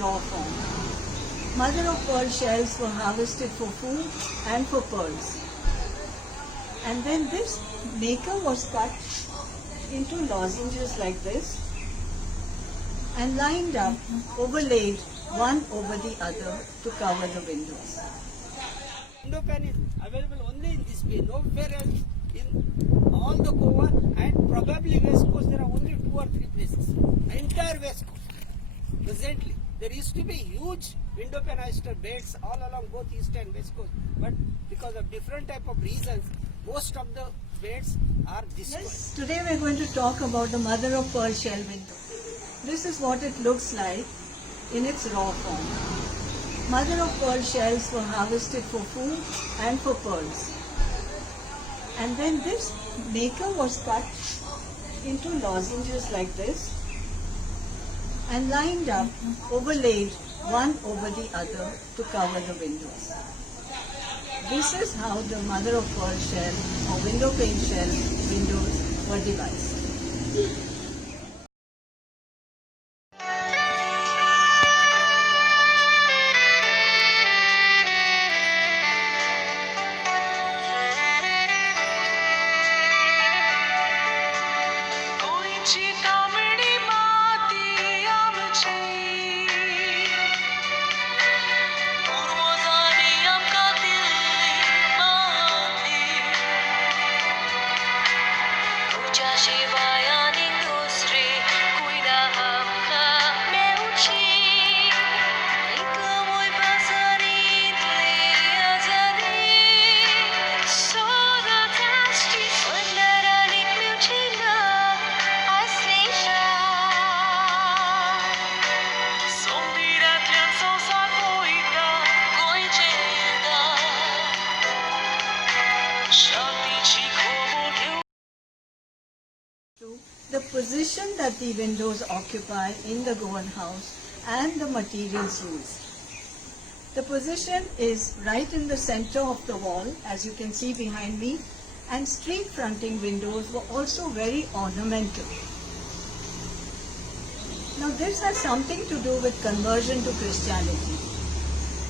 raw form. Mother of pearl shells were harvested for food and for pearls. And then this nacre was cut into lozenges like this and lined up, overlaid one over the other to cover the windows. Window pane is available only in this way, nowhere else in all the Goa, and probably West Coast there are only 2 or 3 places. Entire West Coast. Presently, there used to be huge window pane oyster beds all along both East and West Coast, but because of different type of reasons, most of the beds are destroyed. Yes, today we are going to talk about the mother of pearl shell window. This is what it looks like in its raw form. Mother of pearl shells were harvested for food and for pearls. And then this nacre was cut into lozenges like this and lined up, overlaid one over the other to cover the windows. This is how the mother of pearl shell or window pane shell windows were devised. The position that the windows occupy in the Goan house and the materials used. The position is right in the center of the wall, as you can see behind me, and street fronting windows were also very ornamental. Now this has something to do with conversion to Christianity.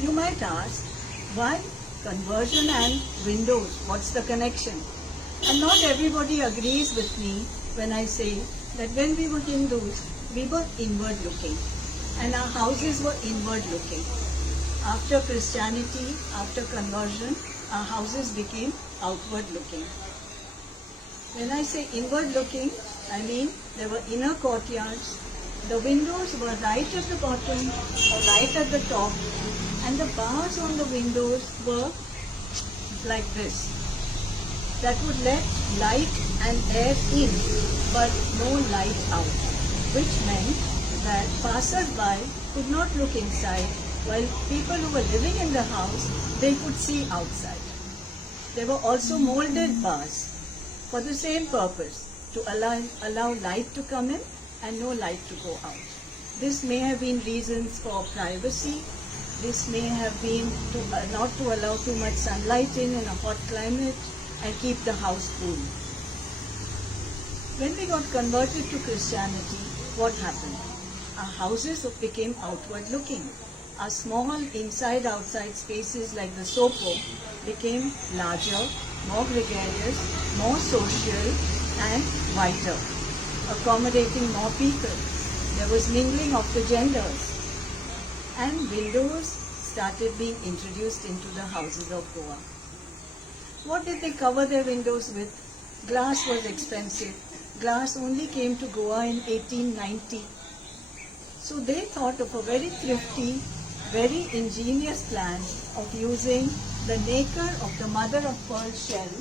You might ask, why conversion and windows? What's the connection? And not everybody agrees with me when I say that when we were Hindus, we were inward looking and our houses were inward looking. After Christianity, after conversion, our houses became outward looking. When I say inward looking, I mean there were inner courtyards, the windows were right at the bottom or right at the top, and the bars on the windows were like this. That would let light and air in, but no light out, which meant that passers-by could not look inside, while people who were living in the house, they could see outside. There were also molded bars for the same purpose, to allow light to come in and no light to go out. This may have been reasons for privacy. This may have been not to allow too much sunlight in a hot climate, and keep the house cool. When we got converted to Christianity, what happened? Our houses became outward looking. Our small inside-outside spaces like the sopo became larger, more gregarious, more social and wider, accommodating more people. There was mingling of the genders, and windows started being introduced into the houses of Goa. What did they cover their windows with? Glass was expensive. Glass only came to Goa in 1890. So they thought of a very thrifty, very ingenious plan of using the nacre of the mother of pearl shell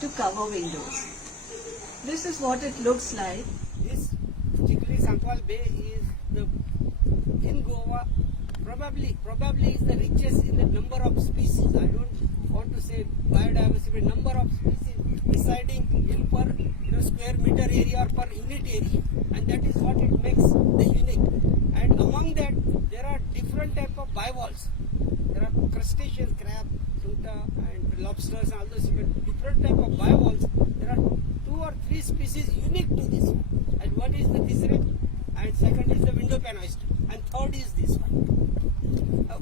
to cover windows. This is what it looks like. This particularly Sankwal Bay is in Goa probably is the richest in the number of species. I don't want to say biodiversity, number of species residing in per square meter area or per unit area, and that is what it makes the unique. And among that, there are different type of bivalves. There are crustaceans, crab, tuna, and lobsters, and all those different type of bivalves. There are 2 or 3 species unique to this. And one is the Tisre, and second is the the window pane oyster. And third is this one.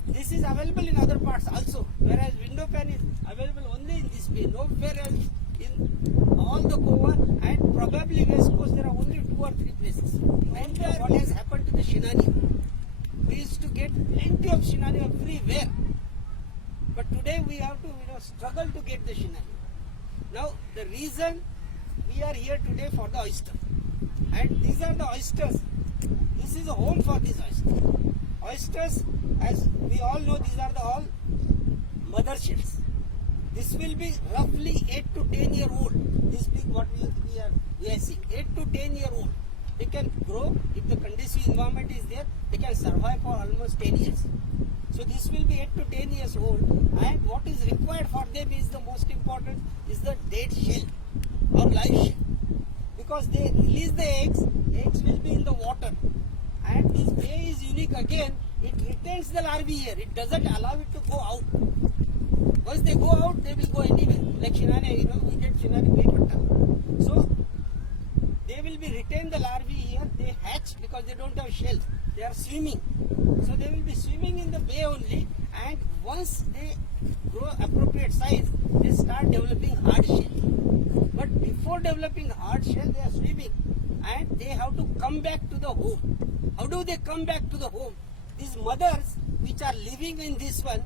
This is available in other parts also, whereas window pane is available only in this bay, nowhere else in all the Goa, and probably West Coast there are only 2 or 3 places. And what has happened to the Shinani? We used to get plenty of Shinani everywhere, but today we have to struggle to get the Shinani. Now the reason we are here today for the oyster, and these are the oysters. This is a home for these oysters. Oysters, as we all know, these are the all mother shells. This will be roughly 8 to 10 year old. This big what we are seeing, 8 to 10 year old. They can grow if the conducive environment is there. They can survive for almost 10 years. So this will be 8 to 10 years old, and what is required for them is the most important is the dead shell or live shell, because they release the eggs. Eggs will be in the water, and this bay is unique again. It retains the larvae here. It doesn't allow it to go out. Once they go out, they will go anywhere. Like Shinani, we get Shinani bay patta. So they will be retain the larvae here. They hatch because they don't have shells. They are swimming. So they will be swimming in the bay only, and once they grow appropriate size, they start developing hard shell. But before developing hard shell, they are swimming, and they have to come back to the home. How do they come back to the home? These mothers which are living in this one,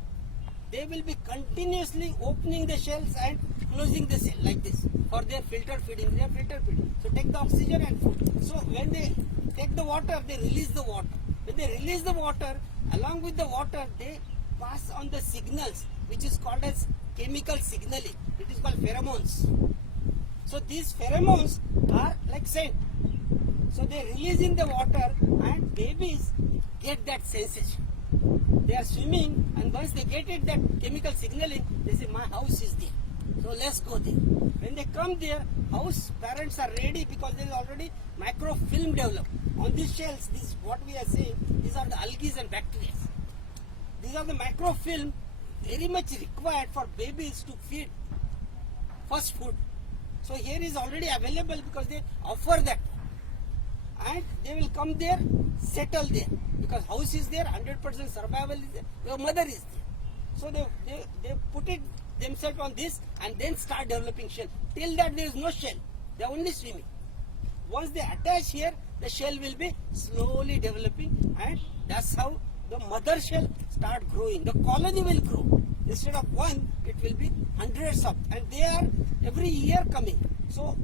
they will be continuously opening the shells and closing the cell like this for their filter feeding. They are filter feeding. So take the oxygen and food. So when they take the water, they release the water. When they release the water, along with the water, they pass on the signals, which is called as chemical signaling. It is called pheromones. So these pheromones are like scent. So they release in the water, and babies get that sensation. They are swimming, and once they get it, that chemical signaling, they say, my house is there. So let's go there. When they come there, house parents are ready because there is already microfilm developed. On these shells, this what we are saying, these are the algae and bacteria. These are the microfilm very much required for babies to feed first food. So here is already available because they offer that. And they will come there, settle there. Because house is there, 100% survival is there, your mother is there. So they put it themselves on this and then start developing shell. Till that there is no shell, they are only swimming. Once they attach here, the shell will be slowly developing, and that's how the mother shell start growing. The colony will grow. Instead of one, it will be hundreds of, and they are every year coming. So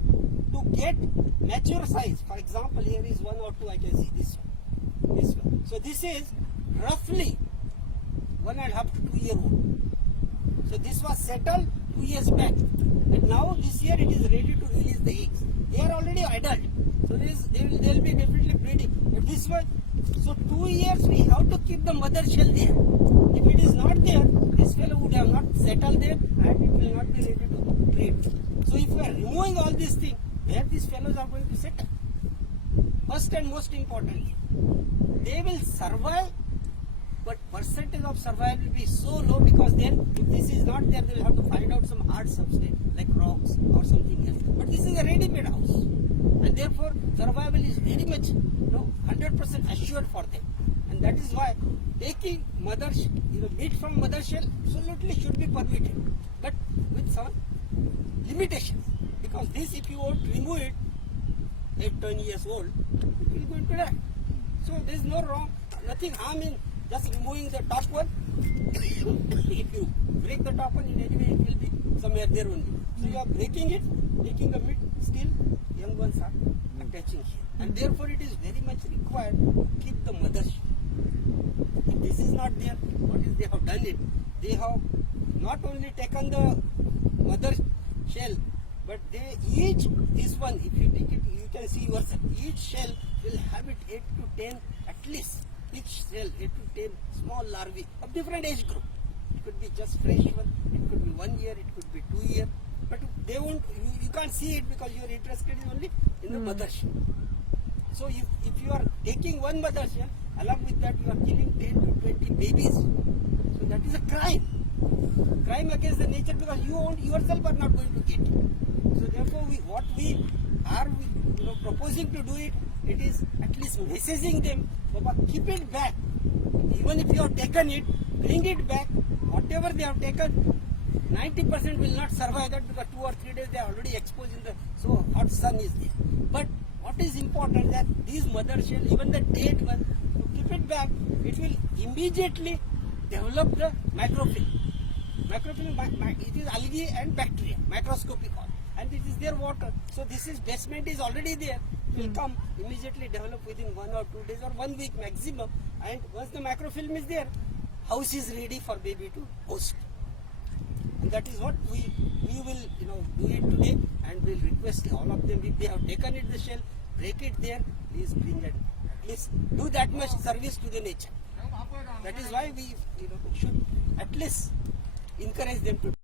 to get mature size, for example, here is 1 or 2, I can see this one. So this is roughly 1.5 to 2 year old. So this was settled 2 years back, and now this year it is ready to release the eggs. They are already adult, so they will be definitely breeding. But this one, so 2 years we have to keep the mother shell there. If it is not there, this fellow would have not settled there, and it will not be ready to breed. So if we are removing all these things, where these fellows are going to settle? First and most importantly, they will survive, but percentage of survival will be so low, because then if this is not there, they will have to find out some hard substrate like rocks or something else. But this is a ready-made house, and therefore survival is very much 100% assured for them. And that is why taking mother meat from mother shell absolutely should be permitted, but with some limitations. Because this, if you want to remove it, 8-10 years old, it will go into that. So there is no wrong, nothing harm in just removing the top one. If you break the top one, in any way it will be somewhere there only. So you are breaking it, taking the meat, still young ones are attaching here. And therefore it is very much required to keep the mother shell. If this is not there, what is they have done it? They have not only taken the mother shell, but they each, this one, if you take it, you can see yourself, each shell will have it 8 to 10 at least. Each shell, 8 to 10 small larvae of different age group. It could be just fresh one, it could be 1 year, it could be 2 years. But they won't, you can't see it because you are interested only in the mother shell. So if you are taking one mother shell, along with that you are killing 10 to 20 babies. So that is a crime. Crime against the nature, because you yourself are not going to get it. So therefore what we are proposing to do it it is at least messaging them, Baba, keep it back. Even if you have taken it, bring it back. Whatever they have taken, 90% will not survive that because 2 or 3 days they are already exposed in the so hot sun is there. But what is important that these mother shell, even the dead one, you keep it back, it will immediately develop the microfilm. Microfilm, it is algae and bacteria, microscopic all. And it is their water. So this is basement is already there. It will come immediately develop within 1 or 2 days or 1 week maximum. And once the microfilm is there, house is ready for baby to host. And that is what we will do it today, and we'll request all of them, if they have taken it the shell, break it there, please bring it. At least do that much service to the nature. That is why we should at least encourage them to